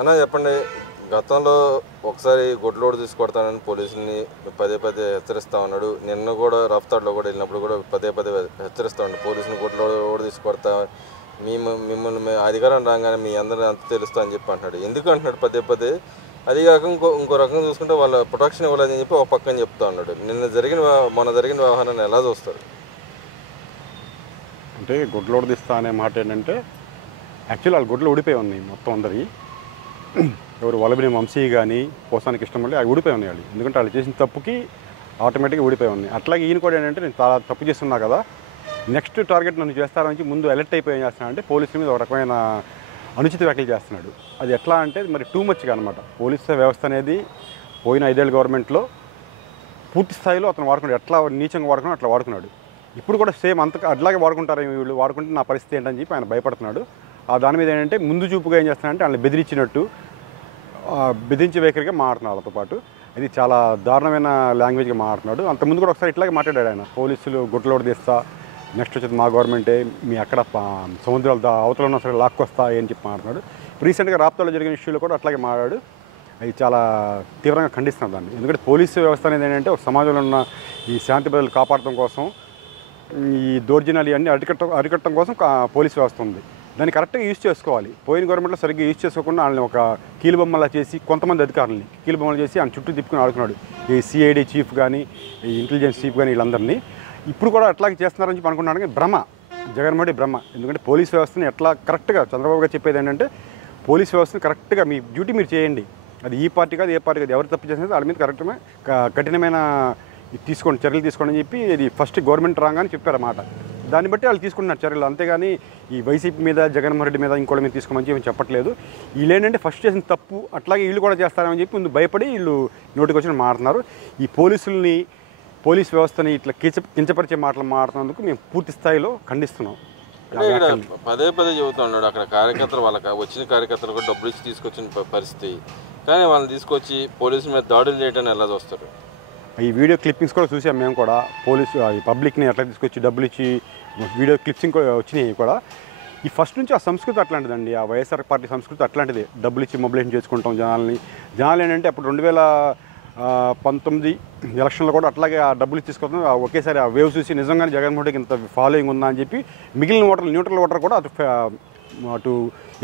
అన్న చెప్పండి, గతంలో ఒకసారి గొడ్లోడు తీసుకొడతానని పోలీసుల్ని పదే పదే హెచ్చరిస్తూ ఉన్నాడు. నిన్న కూడా రఫ్తాడ్లో కూడా వెళ్ళినప్పుడు కూడా పదే పదే హెచ్చరిస్తూ ఉన్నాడు. పోలీసుని గొడ్లోడు తీసుకొడతా, మిమ్మల్ని అధికారం రాగానే మీ అందరిని అంత తెలుస్తా అని చెప్పి అంటున్నాడు. ఎందుకు అంటున్నాడు పదే పదే? అది కాక ఇంకో రకంగా చూసుకుంటే వాళ్ళ ప్రొటెక్షన్ ఇవ్వాలని చెప్పి ఒక పక్కన చెప్తా ఉన్నాడు. మొన్న జరిగిన వ్యవహారాన్ని ఎలా చూస్తారు? అంటే గొడ్లోడు తీస్తా అనే మాట ఏంటంటే యాక్చువల్లీ వాళ్ళు గొడ్లు ఊడిపోయి ఉన్నాయి మొత్తం అందరి. ఎవరు వలబిని వంశీ కానీ పోసానికి ఇష్టం ఉండి అవి ఊడిపోయి ఉన్నాయి వాళ్ళు. ఎందుకంటే వాళ్ళు చేసిన తప్పుకి ఆటోమేటిక్గా ఊడిపోయి ఉన్నాయి. అట్లాగే ఈయన కూడా ఏంటంటే నేను చాలా తప్పు చేస్తున్నా కదా, నెక్స్ట్ టార్గెట్ నన్ను చేస్తారని ముందు అలర్ట్ అయిపోయి ఏం చేస్తున్నాడు అంటే పోలీసుల మీద ఒక రకమైన అనుచిత వ్యాఖ్యలు చేస్తున్నాడు. అది ఎట్లా అంటే మరి టూ మచ్గా అనమాట. పోలీసు వ్యవస్థ అనేది పోయిన 5 ఏళ్ళ గవర్నమెంట్లో పూర్తి స్థాయిలో అతను వాడుకున్నాడు. ఎట్లా నీచంగా వాడుకున్నాడు అట్లా వాడుకున్నాడు. ఇప్పుడు కూడా సేమ్ అట్లాగే వాడుకుంటారు వీళ్ళు, వాడుకుంటే నా పరిస్థితి ఏంటని చెప్పి ఆయన భయపడుతున్నాడు. దాని మీద ఏంటంటే ముందు చూపుగా ఏం చేస్తున్నాడంటే వాళ్ళని బెదిరించినట్టు బెదిరించే వైఖరిగా మాట్లాడుతున్నాడు. వాళ్ళతో పాటు ఇది చాలా దారుణమైన లాంగ్వేజ్గా మాట్లాడుతున్నాడు. అంతకుముందు కూడా ఒకసారి ఇట్లాగే మాట్లాడాడు ఆయన. పోలీసులు గుడ్లోడు తీస్తా, నెక్స్ట్ వచ్చేది మా గవర్నమెంటే, మీ అక్కడ సముద్రాలు అవతల ఉన్న సరే లాక్కొస్తా అని చెప్పి మాట్లాడుతున్నాడు. రీసెంట్గా రాప్తాలో జరిగిన ఇష్యూలో కూడా అట్లాగే మాట్లాడు. అది చాలా తీవ్రంగా ఖండిస్తున్నాం దాన్ని. ఎందుకంటే పోలీసు వ్యవస్థ అనేది ఏంటంటే ఒక సమాజంలో ఉన్న ఈ శాంతి భద్రతలు కాపాడటం కోసం, ఈ దౌర్జన్యాలు అన్నీ అరికట్టడం కోసం పోలీసు వ్యవస్థ ఉంది. దాన్ని కరెక్ట్గా యూజ్ చేసుకోవాలి. పోయిన గవర్నమెంట్లో సరిగ్గా యూజ్ చేసుకోకుండా వాళ్ళని ఒక కీలుబొమ్మలా చేసి కొంతమంది అధికారులని కీలుబొమ్మలు చేసి ఆయన చుట్టూ తిప్పుకుని ఆడుకున్నాడు. ఈ సిఐడి చీఫ్ కానీ, ఈ ఇంటెలిజెన్స్ చీఫ్ కానీ వీళ్ళందరినీ ఇప్పుడు కూడా అట్లాగే చేస్తున్నారని చెప్పి అనుకున్నాను. కానీ భ్రమ, జగన్మోహన్ రెడ్డి భ్రమ. ఎందుకంటే పోలీస్ వ్యవస్థని ఎట్లా కరెక్ట్గా చంద్రబాబు గారు చెప్పేది ఏంటంటే పోలీస్ వ్యవస్థని కరెక్ట్గా మీ డ్యూటీ మీరు చేయండి. అది ఈ పార్టీ కాదు ఏ పార్టీ కాదు, ఎవరు తప్పు చేసినా వాళ్ళ మీద కరెక్ట్గా కఠినమైన తీసుకోండి, చర్యలు తీసుకోండి అని చెప్పి ఇది ఫస్ట్ గవర్నమెంట్ రాగానే చెప్పారన్నమాట. దాన్ని బట్టి వాళ్ళు తీసుకుంటున్నారు చర్యలు. అంతేగాని ఈ వైసీపీ మీద, జగన్మోహన్ రెడ్డి మీద, ఇంకోటి మీద తీసుకోమని చెప్పి చెప్పట్లేదు. వీళ్ళు ఏంటంటే ఫస్ట్ చేసిన తప్పు అట్లాగే వీళ్ళు కూడా చేస్తారని చెప్పి ముందు భయపడి వీళ్ళు నోటికి వచ్చిన మాట్లాడుతున్నారు. ఈ పోలీస్ వ్యవస్థని ఇట్లా కించపరిచే మాటలు మాట్లాడుతున్నందుకు మేము పూర్తి స్థాయిలో ఖండిస్తున్నాం. పదే పదే చెబుతూ ఉన్నాడు. అక్కడ కార్యకర్తలు వాళ్ళకి వచ్చిన కార్యకర్తలు కూడా డబ్బులు ఇచ్చి తీసుకొచ్చిన పరిస్థితి, కానీ వాళ్ళని తీసుకొచ్చి పోలీసుల మీద దాడులు చేయడాన్ని ఎలా చూస్తారు? ఈ వీడియో క్లిప్పింగ్స్ కూడా చూసాం మేము కూడా. పోలీసు ఈ పబ్లిక్ని ఎట్లా తీసుకొచ్చి డబ్బులు ఇచ్చి వీడియో క్లిప్సింగ్ కూడా వచ్చినాయి కూడా. ఈ ఫస్ట్ నుంచి ఆ సంస్కృతి అట్లాంటిదండి. ఆ వైఎస్ఆర్ పార్టీ సంస్కృతి అట్లాంటిది. డబ్బులు ఇచ్చి మొబిలైజేషన్ చేసుకుంటాం జనాలు ఏంటంటే అప్పుడు 2019 ఎలక్షన్లో కూడా అట్లాగే ఆ డబ్బులు తీసుకొస్తాం. ఒకేసారి ఆ వేవ్ చూసి నిజంగానే జగన్మోహన్ రెడ్డికి ఇంత ఫాలోయింగ్ ఉందా అని చెప్పి మిగిలిన ఓటర్లు, న్యూట్రల్ ఓటర్ కూడా అటు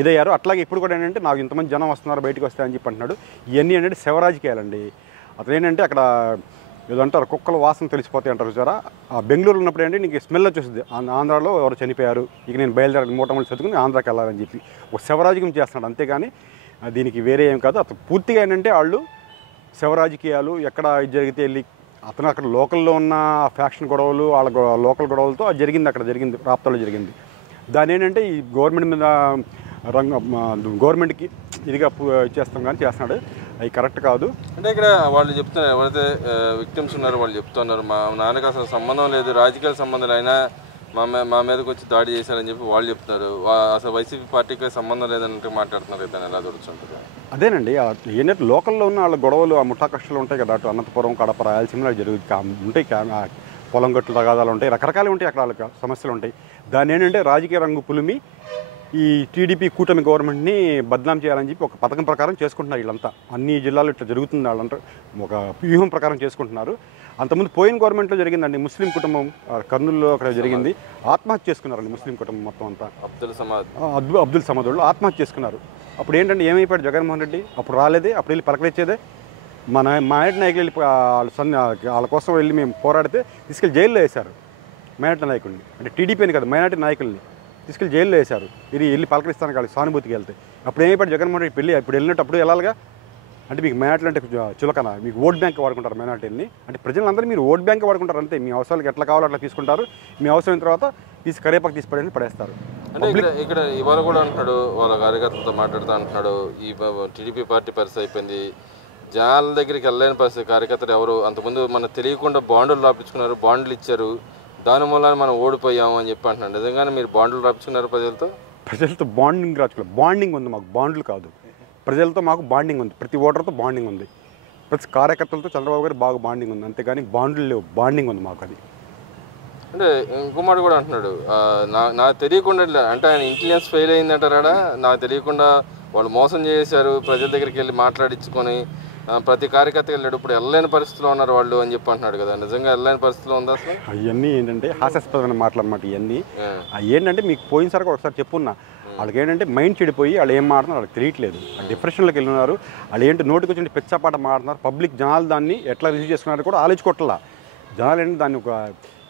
ఇదయ్యారు. అట్లాగే ఇప్పుడు కూడా ఏంటంటే నాకు ఇంతమంది జనం వస్తున్నారు బయటకు వస్తాయని చెప్పి అంటున్నాడు. ఇవన్నీ ఏంటంటే శవరాజకీయాలండి. అతను ఏంటంటే అక్కడ ఏదో అంటారు కుక్కల వాసన తెలిసిపోతాయి అంటారు చూసారా. ఆ బెంగళూరు ఉన్నప్పుడు ఏంటి నీకు స్మెల్ వచ్చేస్తుంది, ఆంధ్రాలో ఎవరు చనిపోయారు, ఇక నేను బయలుదేరాలి మూటమూలు చదువుకుని ఆంధ్రాకి వెళ్ళాలని చెప్పి ఒక శవరాజకీయం చేస్తున్నాడు. అంతేగాని దీనికి వేరే ఏం కాదు. అతను పూర్తిగా ఏంటంటే వాళ్ళు శవరాజకీయాలు ఎక్కడ జరిగితే వెళ్ళి అతను అక్కడ లోకల్లో ఉన్న ఫ్యాక్షన్ గొడవలు, వాళ్ళ లోకల్ గొడవలతో అది జరిగింది, అక్కడ జరిగింది, రాప్తాలో జరిగింది. దాని ఏంటంటే ఈ గవర్నమెంట్ మీద గవర్నమెంట్కి ఇదిగా చేస్తాం కానీ చేస్తున్నాడు. అవి కరెక్ట్ కాదు. అంటే ఇక్కడ వాళ్ళు చెప్తున్నారు, ఎవరైతే విక్టిమ్స్ ఉన్నారో వాళ్ళు చెప్తున్నారు మా నాన్నకి అసలు సంబంధం లేదు, రాజకీయ సంబంధాలు అయినా మా మీదకి వచ్చి దాడి చేశారని చెప్పి వాళ్ళు చెప్తున్నారు. అసలు వైసీపీ పార్టీకి సంబంధం లేదంటే మాట్లాడుతున్నారు. దాన్ని ఎలా దొరుకుతుంటుంది? అదేనండి, ఏంటంటే లోకల్లో ఉన్న వాళ్ళ గొడవలు, ఆ ముఠా కష్టాలు ఉంటాయి కదా. అటు అనంతపురం, కడప, రాయలసీమలో ఉంటాయి. పొలం గట్లు తగాదాలు ఉంటాయి, రకరకాలు ఉంటాయి, అక్కడ వాళ్ళకి సమస్యలు ఉంటాయి. దాన్ని ఏంటంటే రాజకీయ రంగు పులిమి ఈ టీడీపీ కూటమి గవర్నమెంట్ని బద్నాం చేయాలని చెప్పి ఒక పథకం ప్రకారం చేసుకుంటున్నారు వీళ్ళంతా. అన్ని జిల్లాల్లో ఇట్లా జరుగుతుంది, వాళ్ళంతా ఒక వ్యూహం ప్రకారం చేసుకుంటున్నారు. అంతకుముందు పోయిన గవర్నమెంట్లో జరిగిందండి, ముస్లిం కుటుంబం కర్నూలులో అక్కడ జరిగింది, ఆత్మహత్య చేసుకున్నారండి ముస్లిం కుటుంబం మొత్తం అంతా. అబ్దుల్ సమద్ వాళ్ళు ఆత్మహత్య చేసుకున్నారు. అప్పుడు ఏంటంటే ఏమైపోయాడు జగన్మోహన్ రెడ్డి? అప్పుడు రాలేదే, అప్పుడు వెళ్ళి పలకరించేదే. మా మైనార్టీ నాయకులు వెళ్ళి వాళ్ళ కోసం వెళ్ళి మేము పోరాడితే తీసుకెళ్ళి జైల్లో వేశారు మైనార్టీ నాయకుల్ని. అంటే టీడీపీని కదా, మైనార్టీ నాయకుల్ని తీసుకెళ్ళి జైల్లో వేశారు. ఇది వెళ్ళి పలకరిస్తాను కాదు, సానుభూతికి వెళ్తే. అప్పుడు ఏమైపోయాడు జగన్మోహన్ రెడ్డి? పెళ్ళి ఇప్పుడు వెళ్ళినట్టు అప్పుడు వెళ్ళాలిగా. అంటే మీకు మైనార్టీలు అంటే చులకన, మీకు ఓట్ బ్యాంక్ వాడుకుంటారు మైనార్టీని. అంటే ప్రజలందరూ మీరు ఓట్ బ్యాంక్ వాడుకుంటారు అంతే. మీ అవసరాలకు ఎట్లా కావాలో అట్లా తీసుకుంటారు. మీ అవసరం తర్వాత కరేపాకు తీసి పడేస్తారు. అంటే ఇక్కడ ఇవాళ కూడా అంటున్నాడు, వాళ్ళ కార్యకర్తలతో మాట్లాడుతూ అంటున్నాడు, ఈ టీడీపీ పార్టీ పరిస్థితి అయిపోయింది, జనాల దగ్గరికి వెళ్ళలేని పరిస్థితి. కార్యకర్తలు ఎవరు అంతకుముందు మనకు తెలియకుండా బాండ్లు రాపించుకున్నారు, బాండ్లు ఇచ్చారు, దాని మూలాన మనం ఓడిపోయాము అని చెప్పి అంటున్నాడు. నిజంగానే మీరు బాండ్లు రాపించుకున్నారు ప్రజలతో? బాండింగ్ రాచుకోలేదు. బాండింగ్ ఉంది మాకు, బాండ్లు కాదు. ప్రజలతో మాకు బాండింగ్ ఉంది, ప్రతి ఓటర్తో బాండింగ్ ఉంది, ప్రతి కార్యకర్తలతో చంద్రబాబు గారు బాగా బాండింగ్ ఉంది. అంతేగాని బాండ్లు లేవు, బాండింగ్ ఉంది మాకు. అది అంటే ఇంకోమాట కూడా అంటున్నాడు, నాకు తెలియకుండా అంటే ఆయన ఇంటెలిజెన్స్ ఫెయిల్ అయిందంటారా, నాకు తెలియకుండా వాళ్ళు మోసం చేశారు, ప్రజల దగ్గరికి వెళ్ళి మాట్లాడించుకొని ప్రతి కార్యకర్తకి వెళ్ళాడు. ఇప్పుడు వెళ్ళలేని పరిస్థితిలో ఉన్నారు వాళ్ళు అని చెప్పి అంటున్నాడు కదా, నిజంగా వెళ్ళలేని పరిస్థితిలో ఉందా అసలు? అవన్నీ ఏంటంటే హాస్యాస్పదమైన మాటలు అన్నమాట. ఇవన్నీ ఏంటంటే మీకు పోయినసారి ఒకసారి చెప్పున్నా, వాళ్ళకి ఏంటంటే మైండ్ చెడిపోయి వాళ్ళు ఏం మాడుతున్నారు వాళ్ళకి తెలియట్లేదు. డిప్రెషన్లోకి వెళ్ళినారు. వాళ్ళు ఏంటి నోటికి వచ్చి పిచ్చాపాట మాడుతున్నారు. పబ్లిక్ జనాలు దాన్ని ఎట్లా రిసీవ్ చేసుకున్నారో కూడా ఆలోచించుకోవట్లా. జనాలు ఏంటి దాన్ని ఒక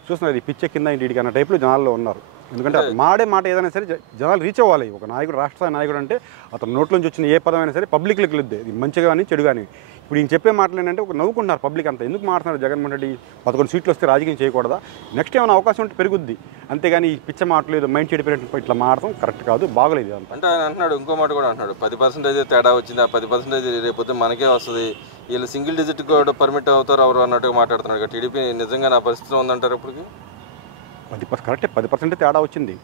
చూస్తున్నారు, ఇది పిచ్చ కింద ఇంటికి అన్న టైప్లో జనాల్లో ఉన్నారు. ఎందుకంటే మాడే మాట ఏదైనా సరే జనాలు రీచ్ అవ్వాలి. ఒక నాయకుడు, రాష్ట్ర నాయకుడు అంటే అతను నోట్లోంచి వచ్చిన ఏ పదమైనా సరే పబ్లిక్లోకి వెళ్తుంది, ఇది మంచిగా కానీ చెడు కానీ. ఇప్పుడు ఈయన చెప్పే మాటలు ఏంటంటే ఒక నవ్వుకుంటున్నారు పబ్లిక్ అంతా. ఎందుకు మాట్లాడుతున్నారు జగన్మోహన్ రెడ్డి 11 సీట్లు వస్తే రాజకీయం చేయకూడదా, నెక్స్ట్ ఏమైనా అవకాశం ఉంటే పెరుగుద్ది, అంతేగాని ఈ పిచ్చ మాటలు ఏదో మైండ్ చెడిపోయినట్టు ఇట్లా మాడటం కరెక్ట్ కాదు, బాగలేదు అంత. అంటే ఆయన అంటున్నాడు, ఇంకో మాట కూడా అంటున్నాడు, 10% తేడా వచ్చింది, ఆ 10% రేపొద్దు మనకే వస్తుంది, వీళ్ళు సింగిల్ డిజిట్ కూడా పర్మిట్ అవుతారు ఎవరు అన్నట్టుగా మాట్లాడుతున్నాడు. టీడీపీ నిజంగా నా పరిస్థితిలో ఉందంటారు ఇప్పటికి? 10% కరెక్టే, 10% తేడా వచ్చింది.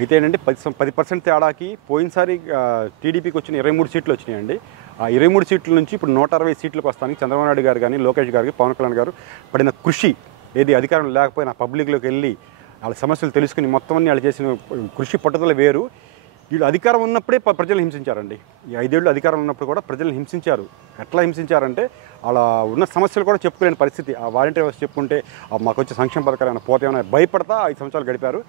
అయితే ఏంటంటే 10% తేడాకి పోయినసారి టీడీపీకి వచ్చిన 23 సీట్లు వచ్చినాయండి. ఆ 23 సీట్ల నుంచి ఇప్పుడు 160 సీట్లకు వస్తానికి చంద్రబాబు నాయుడు గారు కానీ, లోకేష్ గారికి, పవన్ కళ్యాణ్ గారు పడిన కృషి, ఏది అధికారం లేకపోయినా పబ్లిక్లోకి వెళ్ళి వాళ్ళ సమస్యలు తెలుసుకుని మొత్తం అన్ని వాళ్ళు చేసిన కృషి పట్టుదల వేరు. వీళ్ళు అధికారం ఉన్నప్పుడే ప్రజలు హింసించారండి. ఈ 5 ఏళ్ళు అధికారం ఉన్నప్పుడు కూడా ప్రజలు హింసించారు. ఎట్లా హింసించారంటే అలా ఉన్న సమస్యలు కూడా చెప్పుకోలేని పరిస్థితి. ఆ వాలంటీర్ వ్యవస్థ చెప్పుకుంటే మాకు వచ్చే సంక్షేమ పథకాలు ఏమైనా పోతే ఏమైనా భయపడతా 5 సంవత్సరాలు గడిపారు.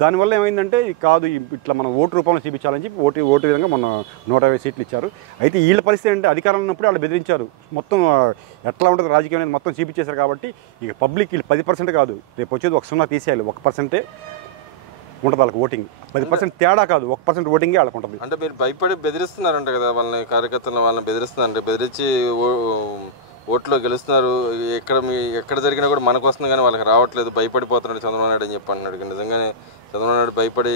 దానివల్ల ఏమైందంటే కాదు ఇట్లా మనం ఓటు రూపంలో చూపించాలని చెప్పి ఓటు విధంగా మన 150 సీట్లు ఇచ్చారు. అయితే వీళ్ళ పరిస్థితి అంటే అధికారంలో ఉన్నప్పుడు వాళ్ళు బెదిరించారు. మొత్తం ఎట్లా ఉంటుంది రాజకీయం అనేది మొత్తం చూపించేశారు. కాబట్టి ఇక పబ్లిక్ వీళ్ళు 10% కాదు, రేపు వచ్చేది 1 తీసేయాలి, 1% ఉంటుంది వాళ్ళకి ఓటింగ్. 10% తేడా కాదు, 1% ఓటింగే వాళ్ళకి ఉంటుంది. అంటే మీరు భయపడి బెదిరిస్తున్నారంట కదా వాళ్ళని, కార్యకర్తలను వాళ్ళని బెదిరిస్తున్నారంటే, బెదిరించి ఓట్లో గెలుస్తున్నారు, ఎక్కడ జరిగినా కూడా మనకు వస్తుంది కానీ వాళ్ళకి రావట్లేదు, భయపడిపోతున్నాడు చంద్రబాబు నాయుడు అని చెప్పి అన్నాడు. నిజంగానే చంద్రబాబు నాయుడు భయపడి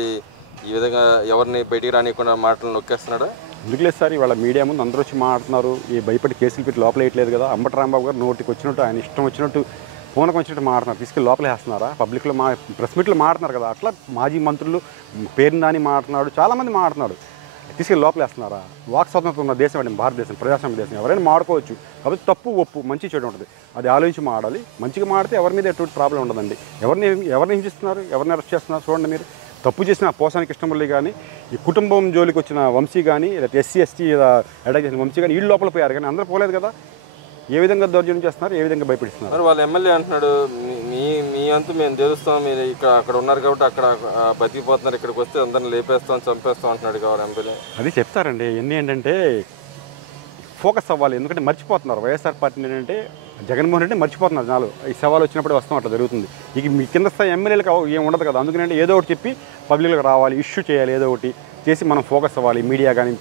ఈ విధంగా ఎవరిని బయటికి రానియకుండా మాటలు నొక్కేస్తున్నాడా? ఎందుకు లేదు సార్, వాళ్ళ మీడియా ముందు అందరూ వచ్చి మాట్లాడుతున్నారు. ఈ భయపడి కేసులు పెట్టి లోపల వేయట్లేదు కదా. అంబటి రాంబాబు గారు నోటికి వచ్చినట్టు ఆయన ఇష్టం వచ్చినట్టు ఫోన్కి వచ్చినట్టు మాట్లాడుతున్నారు. తీసుకెళ్ళి లోపల వేస్తున్నారా? పబ్లిక్లో ప్రెస్ మీట్లో మాట్లాడుతున్నారు కదా, అట్లా మాజీ మంత్రులు పేరు నాని మాట్లాడుతున్నాడు, చాలామంది మాట్లాడుతున్నాడు, తీసుకెళ్ళి లోపల వేస్తున్నారా? వాక్ స్వాతంత్రం ఉన్న దేశం అండి భారతదేశం, ప్రజాస్వామ్య దేశం. ఎవరైనా మాడుకోవచ్చు, కాబట్టి తప్పు ఒప్పు మంచి చెడు ఉంటుంది, అది ఆలోచించి మాడాలి. మంచిగా మాడితే ఎవరి మీద ఎటువంటి ప్రాబ్లం ఉండదండి. ఎవరిని హింసిస్తున్నారు, ఎవరిని అరెస్ట్ చేస్తున్నారు చూడండి మీరు. తప్పు చేసిన పోసానికి కృష్ణమురళి కానీ, ఈ కుటుంబం జోలికి వచ్చిన వంశీ కానీ, లేదా ఎస్సీ ఎస్టీ అటాక్ చేసిన వంశీ కానీ వీళ్ళు లోపల పోయారు, కానీ అందరూ పోలేదు కదా. ఏ విధంగా దౌర్జన్యం చేస్తున్నారు, ఏ విధంగా భయపెడుతున్నారు? మరి వాళ్ళ ఎమ్మెల్యే అంటున్నాడు, మీ అంతు మేము తెలుస్తాం, మీరు అక్కడ ఉన్నారు కాబట్టి అక్కడ బతికిపోతున్నారు, ఇక్కడికి వస్తే అందరిని లేపేస్తాం చంపేస్తాం అంటున్నాడు కావాలి ఎమ్మెల్యే. అది చెప్తారండి. ఎన్ని ఏంటంటే ఫోకస్ అవ్వాలి, ఎందుకంటే మర్చిపోతున్నారు. వైఎస్ఆర్ పార్టీ ఏంటంటే జగన్మోహన్ రెడ్డి మర్చిపోతున్నారు జనాలు. ఈ సవాలు వచ్చినప్పుడు వస్తాం, అట్లా జరుగుతుంది. ఇక మీ కింద స్థాయి ఎమ్మెల్యేలకు ఏం ఉండదు కదా. అందుకని ఏదో ఒకటి చెప్పి పబ్లిక్లకు రావాలి, ఇష్యూ చేయాలి, ఏదో ఒకటి చేసి మనం ఫోకస్ అవ్వాలి. మీడియా కానీ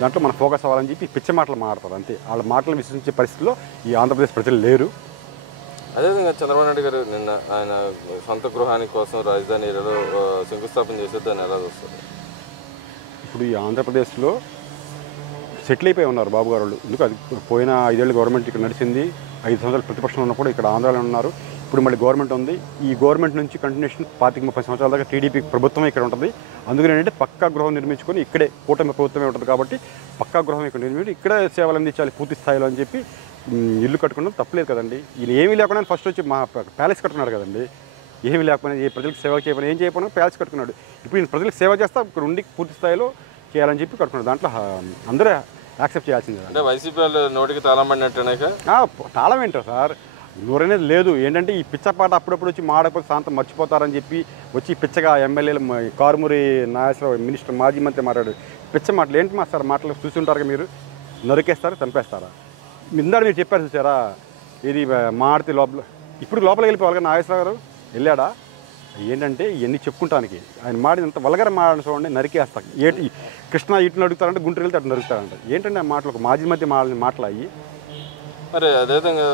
దాంట్లో మనం ఫోకస్ అవ్వాలని చెప్పి పిచ్చ మాటలు మాట్లాడతారు అంతే. వాళ్ళ మాటలు విశ్వసించే పరిస్థితిలో ఈ ఆంధ్రప్రదేశ్ ప్రజలు లేరు. అదేవిధంగా చంద్రబాబు నాయుడు గారు నిన్న ఆయన సొంత గృహానికి కోసం రాజధాని ఏరియాలో శంకుస్థాపన చేసేది, దాన్ని ఎలా చూస్తారు? ఇప్పుడు ఈ ఆంధ్రప్రదేశ్లో సెటిల్ అయిపోయి ఉన్నారు బాబు గారు వాళ్ళు. ఎందుకు అది పోయిన 5 ఏళ్ళు గవర్నమెంట్ ఇక్కడ నడిచింది, 5 సంవత్సరాలు ప్రతిపక్షం ఉన్నప్పుడు ఇక్కడ ఆంధ్రాలో ఉన్నారు. ఇప్పుడు మళ్ళీ గవర్నమెంట్ ఉంది. ఈ గవర్నమెంట్ నుంచి కంటిన్యూషన్ 25-30 సంవత్సరాల దాకా టీడీపీ ప్రభుత్వం ఇక్కడ ఉంటుంది. అందుకని ఏంటంటే పక్కా గృహం నిర్మించుకొని ఇక్కడే కూటమి ప్రభుత్వమే ఉంటుంది కాబట్టి పక్కా గృహం ఇక్కడ నిర్మించి ఇక్కడే సేవలు అందించాలి పూర్తి స్థాయిలో అని చెప్పి ఇల్లు కట్టుకోవడం తప్పలేదు కదండి. ఈయన ఏమీ లేకుండా ఫస్ట్ వచ్చి మా ప్యాలెస్ కట్టుకున్నాడు కదండి. ఏమీ లేకపోయినా, ఏ ప్రజలకు సేవ చేయకపోయినా, ఏం చేయకపోయినా ప్యాలెస్ కట్టుకున్నాడు. ఇప్పుడు ఈయన ప్రజలకు సేవ చేస్తా ఇక్కడ ఉండి పూర్తి స్థాయిలో చేయాలని చెప్పి కట్టుకున్నాడు. దాంట్లో అందరూ యాక్సెప్ట్ చేయాల్సిందే. అంటే వైసీపీ వాళ్ళు నోటికి తాళం పడినట్టేనే. తాళం ఏంటో సార్, నోరనేది లేదు. ఏంటంటే ఈ పిచ్చపాట అప్పుడప్పుడు వచ్చి మాడకపోతే శాంతం మర్చిపోతారని చెప్పి వచ్చి పిచ్చగా ఎమ్మెల్యేలు కారుమూరి నాగేశ్వరరావు మినిస్టర్ మాజీ మంత్రి మాట్లాడు పిచ్చ మాటలు. ఏంటి మా సార్ మాటలు చూస్తుంటారు మీరు, నరికేస్తారు చంపేస్తారా? ఇందాక మీరు చెప్పారు చూసారా, ఇది మాడితే లోపల ఇప్పుడు లోపలికి వెళ్ళిపోవాలి. నాగేశ్వరరావు గారు వెళ్ళాడా? ఏంటంటే ఇవన్నీ చెప్పుకుంటానికి ఆయన మాడినంత వల్గర మాడని చూడండి, నరికేస్తా. ఏటి కృష్ణ ఇటు నడుగుతారంటే గుంటూరు వెళ్తే అటు నరుగుతారంట. ఏంటంటే ఆ మాటలు ఒక మాజీ మధ్య మాటలు మరి అదేవిధంగా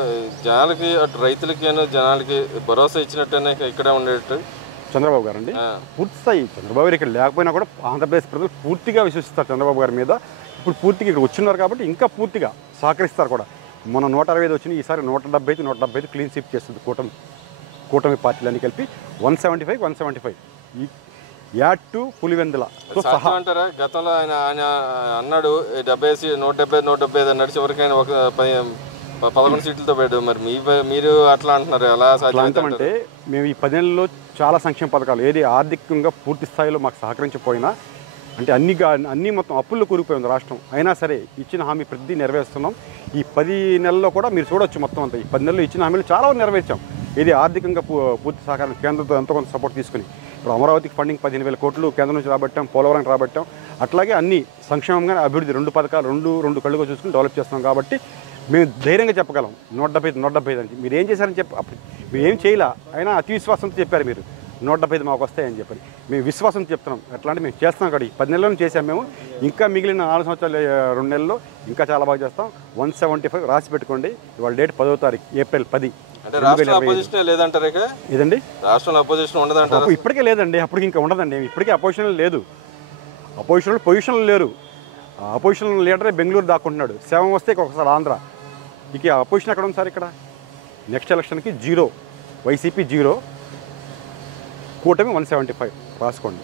జనాలకి, అటు రైతులకి జనాలకి భరోసా ఇచ్చినట్టేనే ఇక్కడే ఉండేటట్టు చంద్రబాబు గారు అండి పూర్తి స్థాయి. చంద్రబాబు గారు ఇక్కడ లేకపోయినా కూడా ఆంధ్రప్రదేశ్ ప్రజలు పూర్తిగా విశ్వసిస్తారు చంద్రబాబు గారి మీద. ఇప్పుడు పూర్తిగా ఇక్కడ వచ్చిన్నారు కాబట్టి ఇంకా పూర్తిగా సహకరిస్తారు కూడా. మొన్న 165 వచ్చినాయి, ఈసారి 170 క్లీన్ స్వీప్ చేస్తుంది కూటమి పార్టీలన్నీ కలిపి 175 ఈ యాడ్ టు పులివెందుల సహా అంటారా? గతంలో ఆయన అన్నాడు 170 అన్నాడు, చివరికైనా ఒక 11 సీట్లతో పెట్టాడు. మరి మీరు అట్లా అంటున్నారు, ఎలా సాధ్యం? అంటే మేము ఈ 10 నెలల్లో చాలా సంక్షేమ పథకాలు ఏది ఆర్థికంగా పూర్తి స్థాయిలో మాకు సహకరించకపోయినా అంటే అన్నీ మొత్తం అప్పుల్లో కూరుకుపోయి ఉంది రాష్ట్రం. అయినా సరే ఇచ్చిన హామీ ప్రతిదీ నెరవేరుస్తున్నాం. ఈ 10 నెలల్లో కూడా మీరు చూడొచ్చు మొత్తం అంతా. ఈ 10 నెలల్లో ఇచ్చిన హామీలు చాలా వరకు నెరవేర్చాం. ఇది ఆర్థికంగా పూర్తి సహకారం కేంద్రంతో ఎంతో కొంత సపోర్ట్ తీసుకుని ఇప్పుడు అమరావతికి ఫండింగ్ 15,000 కోట్లు కేంద్రం నుంచి రాబట్టాం, పోలవరానికి రాబట్టాం. అట్లాగే అన్ని సంక్షేమంగా అభివృద్ధి 2 పథకాలు రెండు కళ్ళుగా చూసుకుని డెవలప్ చేస్తున్నాం. కాబట్టి మేము ధైర్యంగా చెప్పగలం 175 అని. మీరు ఏం చేశారని మీరు ఏం చేయలే, అయినా అతి విశ్వాసంతో చెప్పారు మీరు 175 మాకు వస్తాయని చెప్పని. మేము విశ్వాసంతో చెప్తున్నాం. ఎట్లా అంటే మేము చేస్తాం కాబట్టి 10 నెలలను చేసాం మేము. ఇంకా మిగిలిన 4 సంవత్సరాలు 2 నెలల్లో ఇంకా చాలా బాగా చేస్తాం. 175 రాసి పెట్టుకోండి. ఇవాళ డేట్ 10వ తారీఖు ఏప్రిల్ 10. అంటే రాష్ట్రంలో అపోజిషన్ లేదంటారు ఏదండి? రాష్ట్రంలో అపోజిషన్ ఉండదంటారు? ఇప్పటికే లేదండి, అప్పటికి ఇంకా ఉండదండి. ఇప్పటికే అపోజిషన్ లేదు, పొజిషన్లు లేరు. అపోజిషన్ లీడరే బెంగళూరు దాక్కుంటున్నాడు. శవం వస్తే ఒకసారి ఆంధ్ర. ఇక అపోజిషన్ ఎక్కడ ఉంది సార్? ఇక్కడ నెక్స్ట్ ఎలక్షన్కి 0, వైసీపీ 0, కూటమి 175 రాసుకోండి.